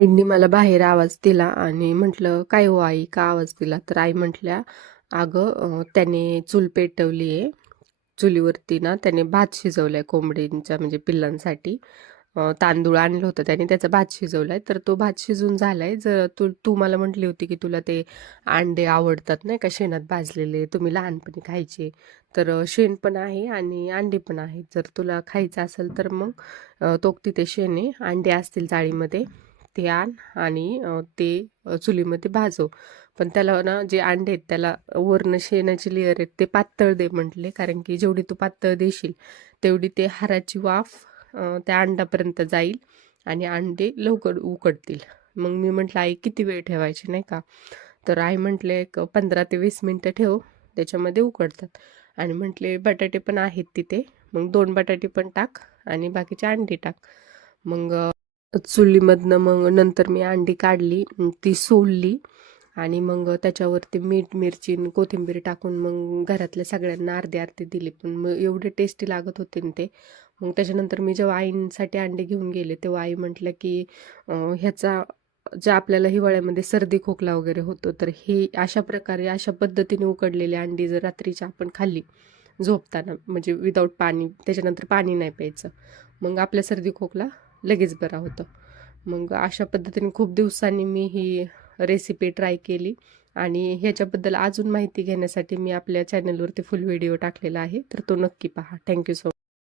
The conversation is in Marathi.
आईंनी मला बाहेर आवाज दिला आणि म्हटलं, "काय हो आई, का आवाज दिला?" तर आई म्हटल्या, "अगं त्याने चूल पेटवली आहे. चुलीवरती ना त्याने भात शिजवलाय कोंबडींच्या म्हणजे पिल्लांसाठी. तांदूळ आणलं होतं त्याने, त्याचा भात शिजवलाय. तर तो भात शिजून झालाय. जर तू तू मला म्हटली होती की तुला ते अंडे आवडतात नाही का शेणात भाजलेले, तुम्ही लहानपणी खायचे. तर शेण पण आहे आणि अंडी पण आहेत. जर तुला खायचं असेल तर मग तो तिथे शेण आहे, अंडे असतील जाळीमध्ये, ते आण आणि ते चुलीमध्ये भाजव. पण त्याला ना जे अंडे आहेत त्याला वरनं शेणाची लेअर आहेत ते पातळ दे म्हटले, कारण की जेवढी तू पातळ देशील तेवढी ते हाराची वाफ त्या अंड्यापर्यंत जाईल आणि अंडे लवकर उकडतील. मग मी म्हटलं, आई किती वेळ ठेवायची नाही का? तर आई म्हटले, एक 15 ते 20 मिनटं ठेव, त्याच्यामध्ये उकडतात. आणि म्हटले बटाटे पण आहेत तिथे, मग 2 बटाटे पण टाक आणि बाकीचे अंडी टाक. मग चुलीमधनं मग नंतर मी अंडी काढली, ती सोलली आणि मग त्याच्यावरती मीठ, मिरची आणि कोथिंबीर टाकून मग घरातल्या सगळ्यांना अर्धे अर्धे दिली. पण मग एवढे टेस्टी लागत होते ना ते. मग त्याच्यानंतर मी जेव्हा आईंसाठी अंडे घेऊन गेले तेव्हा आई म्हटलं की ह्याचा ज्या आपल्याला हिवाळ्यामध्ये सर्दी खोकला वगैरे होतो, तर ही अशा प्रकारे अशा पद्धतीने उकडलेली अंडी जर रात्रीच्या आपण खाल्ली झोपताना, म्हणजे विदाऊट पाणी, त्याच्यानंतर पाणी नाही प्यायचं, मग आपल्या सर्दी खोकला लगेच बरा होतं. मग अशा पद्धतीने खूप दिवसांनी मी ही रेसिपी ट्राय केली आणि ह्याच्याबद्दल अजून माहिती घेण्यासाठी मी आपल्या चॅनलवरती फुल व्हिडिओ टाकलेला आहे, तर तो नक्की पहा. Thank you so